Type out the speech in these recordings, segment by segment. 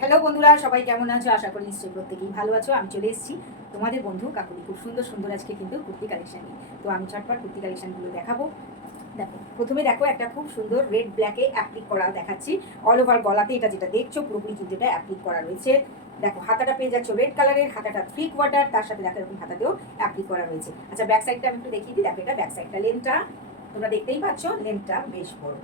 Hello বন্ধুরা, সবাই কেমন আছো? আশা করি নিশ্চয়ই প্রত্যেকেই ভালো আছো। আমি চলে এসেছি তোমাদের বন্ধু কাকুলি, খুব সুন্দর সুন্দর আজকে কিন্তু কুর্তি কালেকশন নিয়ে। তো আমি ঝটপট কুর্তি কালেকশনগুলো দেখাবো। দেখো, প্রথমে দেখো একটা খুব সুন্দর রেড ব্ল্যাকে অ্যাপ্লিক করা দেখাচ্ছি। অল ওভার গলাতে এটা যেটা দেখছো পুরোপুরি কিন্তু এটা অ্যাপ্লিক করা রয়েছে। দেখো হাতাটা পেয়ে যাচ্ছ রেড কালারের, হাতাটা 3/4, তার সাথে দেখো এরকম হাতাতেও অ্যাপ্লিক করা রয়েছে। আচ্ছা, ব্যাক সাইডটা আমি একটু দেখিয়ে দিই। দেখো, এটা ব্যাক সাইডটা, লেন্থটা তোমরা দেখতেই পাচ্ছ, লেন্থটা বেশ বড়।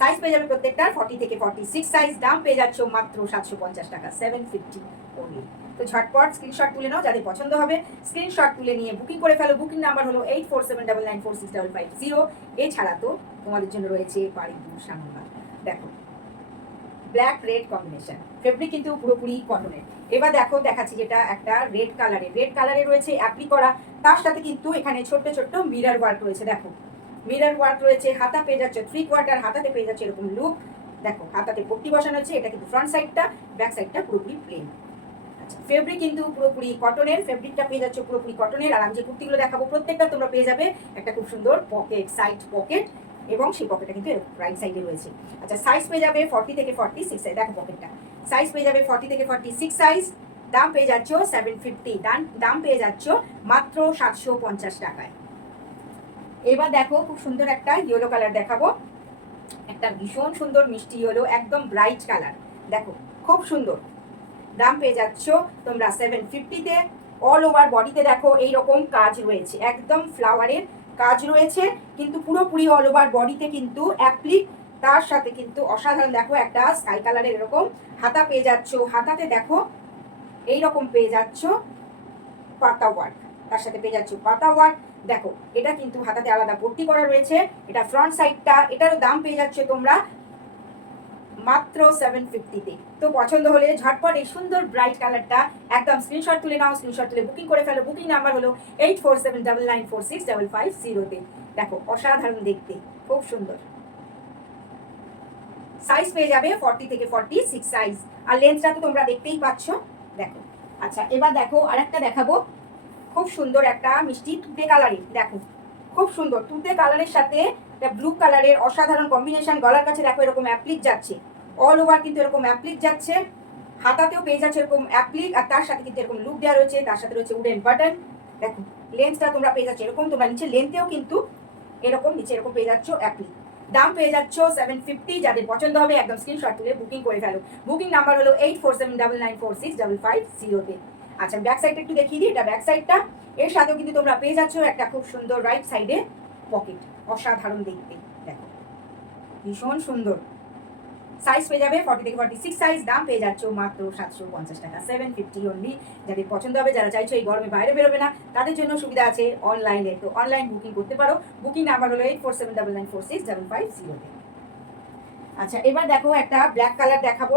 সাইজ পেয়ে যাবে প্রত্যেকটার 40 থেকে 46 সাইজ। দাম পেয়ে যাচ্ছ মাত্র 750 টাকা, 750 অনলি। তো ঝটপট স্ক্রিনশট তুলে নাও, যাদের পছন্দ হবে স্ক্রিনশট তুলে নিয়ে বুকিং করে ফেলো। বুকিং নাম্বার হলো 8479946550। এছাড়া তো তোমাদের জন্য রয়েছে বাড়িপুর সামনা। দেখো, ব্ল্যাক রেড কম্বিনেশন, ফেব্রিক কিন্তু পুরোপুরি কটনের। এবার দেখো দেখাচ্ছি যেটা একটা রেড কালারে রয়েছে অ্যাপ্লিক করা, তার সাথে কিন্তু এখানে ছোট্ট ছোট্ট মিরর ওয়ার্ক রয়েছে। দেখো, মিরর ওয়ার্ক রয়েছে। হাতা পেয়ে যাচ্ছে 3/4, হাতাতে পেয়ে যাচ্ছে এরকম লুক। দেখো, হাতাতে পট্টি বসানো হচ্ছে। এটা কিন্তু ফ্রন্ট সাইডটা, ব্যাক সাইডটা পুরোপুরি প্লেন। আচ্ছা, ফেব্রিক কিন্তু পুরোপুরি কটনের, ফেব্রিকটা পেয়ে যাচ্ছে পুরোপুরি কটনের। আর আমি যে কুর্তিগুলো দেখাবো প্রত্যেকটা তোমরা পেয়ে যাবে একটা খুব সুন্দর পকেট, সাইড পকেট, এবং সেই পকেটটা কিন্তু রাইট সাইডে রয়েছে। আচ্ছা, সাইজ পেয়ে যাবে 40 থেকে 46 সাইজ। দেখো পকেটটা, সাইজ পেয়ে যাবে 40 থেকে 46 সাইজ। দাম পেয়ে যাচ্ছ 750। দাম পেয়ে যাচ্ছ মাত্র 750 টাকায়। এবার দেখো, খুব সুন্দর একটা ইয়েলো কালার দেখাবো। একটা ভীষণ সুন্দর মিষ্টি ইয়েলো, একদম ব্রাইট কালার। দেখো, খুব সুন্দর। দাম পেয়ে যাচ্ছ তোমরা 750-তে। অল ওভার বডিতে দেখো এইরকম কাজ রয়েছে, একদম ফ্লাওয়ারের কাজ রয়েছে, কিন্তু পুরোপুরি অল ওভার বডিতে কিন্তু অ্যাপ্লিক। তার সাথে কিন্তু অসাধারণ দেখো একটা স্কাই কালারের এরকম হাতা পেয়ে যাচ্ছ। হাতাতে দেখো এইরকম পেয়ে যাচ্ছ পাতা ওয়ার্ক, তার সাথে পেয়ে যাচ্ছ পাতা ওয়ার্ক। দেখো, এটা কিন্তু হাতাতে আলাদা পট্টি করা রয়েছে। এটা ফ্রন্ট সাইডটা, এটারও দাম পেয়ে যাচ্ছে তোমরা মাত্র 750-তে। তো পছন্দ হলে ঝটপট এই সুন্দর ব্রাইট কালারটা একদম স্ক্রিনশট তুলে নাও। স্ক্রিনশট তুলে বুকিং করে ফেলো। বুকিং নাম্বার হলো 8479946550-তে। দেখো, অসাধারণ দেখতে, খুব সুন্দর। সাইজ পেয়ে যাবে 40 থেকে 46 সাইজ। আর লেন্থটা তো তোমরা দেখতেই পাচ্ছ। দেখো, আচ্ছা এবার দেখো আরেকটা দেখাবো। খুব সুন্দর একটা মিষ্টি তুতে কালারের। দেখো, খুব সুন্দর তুতে কালারের সাথে একটা ব্লু কালারের অসাধারণ কম্বিনেশন। গলার কাছে দেখো এরকম অ্যাপ্লিক যাচ্ছে, অল ওভার কিন্তু এরকম অ্যাপ্লিক যাচ্ছে। হাতাতেও পেয়ে যাচ্ছে এরকম অ্যাপ্লিক, আর তার সাথে কিন্তু এরকম লুক দেওয়া রয়েছে। তার সাথে রয়েছে উডেন বাটন। দেখো, লেন্থটা তোমরা পেয়ে যাচ্ছে এরকম। তোমরা নিচে লেন্থেও কিন্তু এরকম নিচে এরকম পেয়ে যাচ্ছ অ্যাপ্লিক। দাম পেয়ে যাচ্ছ 750। যাদের পছন্দ হবে একদম স্ক্রিনশট তুলে বুকিং করে ফেলো। বুকিং নাম্বার হলো 8479946550-তে। আচ্ছা, ব্যাক সাইডটা একটু দেখিয়ে দিই। এটা ব্যাক সাইডটা। এর সাথেও কিন্তু তোমরা পেয়ে যাচ্ছ একটা খুব সুন্দর রাইট সাইডে পকেট, অসাধারণ দেখতে। দেখো, ভীষণ সুন্দর। সাইজ পেয়ে যাবে 40 থেকে 46 সাইজ। দাম পেয়ে যাচ্ছ মাত্র 750 টাকা, 750 অনলি। যাদের পছন্দ হবে, যারা চাইছো এই গরমে বাইরে বেরোবে না, তাদের জন্য সুবিধা আছে অনলাইনে। তো অনলাইন বুকিং করতে পারো। বুকিং নাম্বার হলো 8479946550-তে। আচ্ছা, এবার দেখো একটা ব্ল্যাক কালার দেখাবো।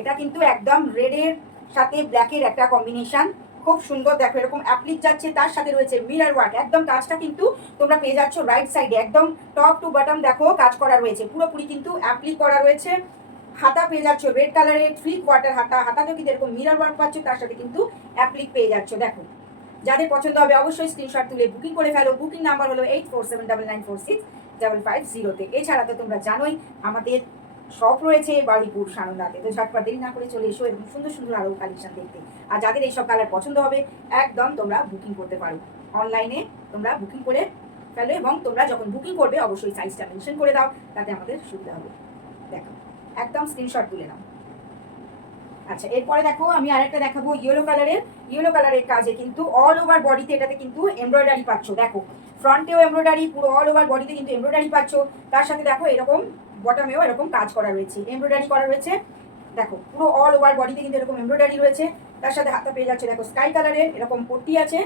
এটা কিন্তু একদম রেডের সাথে ব্ল্যাকের একটা কম্বিনেশন, খুব সুন্দর। দেখো, এরকম অ্যাপ্লিক যাচ্ছে, তার সাথে রয়েছে মিরর ওয়ার্ক। একদম কাজটা কিন্তু তোমরা পেয়ে যাচ্ছ রাইট সাইডে, একদম টপ টু বটম দেখো কাজ করা রয়েছে, পুরোপুরি কিন্তু অ্যাপ্লিক করা রয়েছে। হাতা পেয়ে যাচ্ছ রেড কালারের 3/4 হাতা। হাতাতেও কিন্তু এরকম মিরর ওয়ার্ক পাচ্ছ, তার সাথে কিন্তু অ্যাপ্লিক পেয়ে যাচ্ছ। দেখো, যাদের পছন্দ হবে অবশ্যই স্ক্রিনশট তুলে বুকিং করে ফেলো। বুকিং নাম্বার হলো 8479946550-তে। এছাড়া তো তোমরা জানোই আমাদের শপ রয়েছে বাড়িপুর সানন্দাতে। তো ঝটপট দেরি না করে চলে এসো এরকম সুন্দর সুন্দর আরও কালেকশন দেখতে। আর যাদের এইসব কালার পছন্দ হবে একদম তোমরা বুকিং করতে পারো অনলাইনে। তোমরা বুকিং করে ফেলো, এবং তোমরা যখন বুকিং করবে অবশ্যই সাইজটা মেনশন করে দাও, তাতে আমাদের সুবিধা হবে। দেখো, একদম স্ক্রিনশট তুলে নাও। আচ্ছা, এরপরে দেখো আমি আরেকটা দেখাবো ইয়েলো কালারের। ইয়েলো কালারের কাজে কিন্তু অল ওভার বডিতে এটাতে কিন্তু এমব্রয়ডারি পাচ্ছ। দেখো, ফ্রন্টেও এমব্রয়ডারি, পুরো অল ওভার বডিতে কিন্তু এমব্রয়ডারি পাচ্ছ। তার সাথে দেখো এরকম বটমেও এরকম কাজ করা রয়েছে, এমব্রয়ডারি করা রয়েছে। দেখো, পুরো অল ওভার বডিতে কিন্তু এরকম এমব্রয়ডারি রয়েছে। তার সাথে হাতা পেয়ে যাচ্ছে দেখো স্কাই কালারের এরকম পট্টি আছে।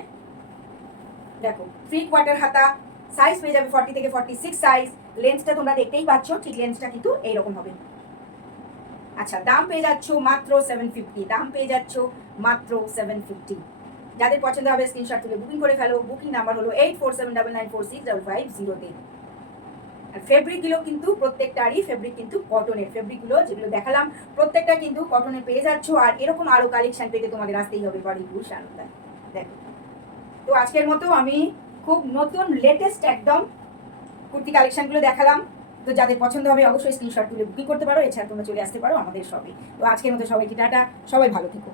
দেখো, 3/4 হাতা। সাইজ পেয়ে যাবে 40 থেকে 46 সাইজ। লেন্থটা তোমরা দেখতেই পাচ্ছ, ঠিক লেন্থটা কিন্তু এইরকম হবে। আচ্ছা, দাম পেয়ে যাচ্ছ মাত্র 750। দাম পেয়ে যাচ্ছ মাত্র 750। যাদের পছন্দ হবে স্ক্রিনশট তুলে বুকিং করে ফেলো। বুকিং নাম্বার হলো 8479946550-তে। আর ফেব্রিকগুলো কিন্তু প্রত্যেকটারই ফেব্রিক কিন্তু কটনের। ফেব্রিকগুলো যেগুলো দেখালাম প্রত্যেকটা কিন্তু কটনের পেয়ে যাচ্ছ। আর এরকম আরো কালেকশন পেতে তোমাদের আসতেই হবে বাড়িপুর সানন্দা। দেখো, তো আজকের মতো আমি খুব নতুন লেটেস্ট একদম কুর্তি কালেকশনগুলো দেখালাম। তো যাদের পছন্দ হবে অবশ্যই স্ক্রিনশট তুলে বুকিং করতে পারো, এছাড়া তোমরা চলে আসতে পারো আমাদের শপে। তো আজকের মতো সবাইকে টাটা, সবাই ভালো থেকো।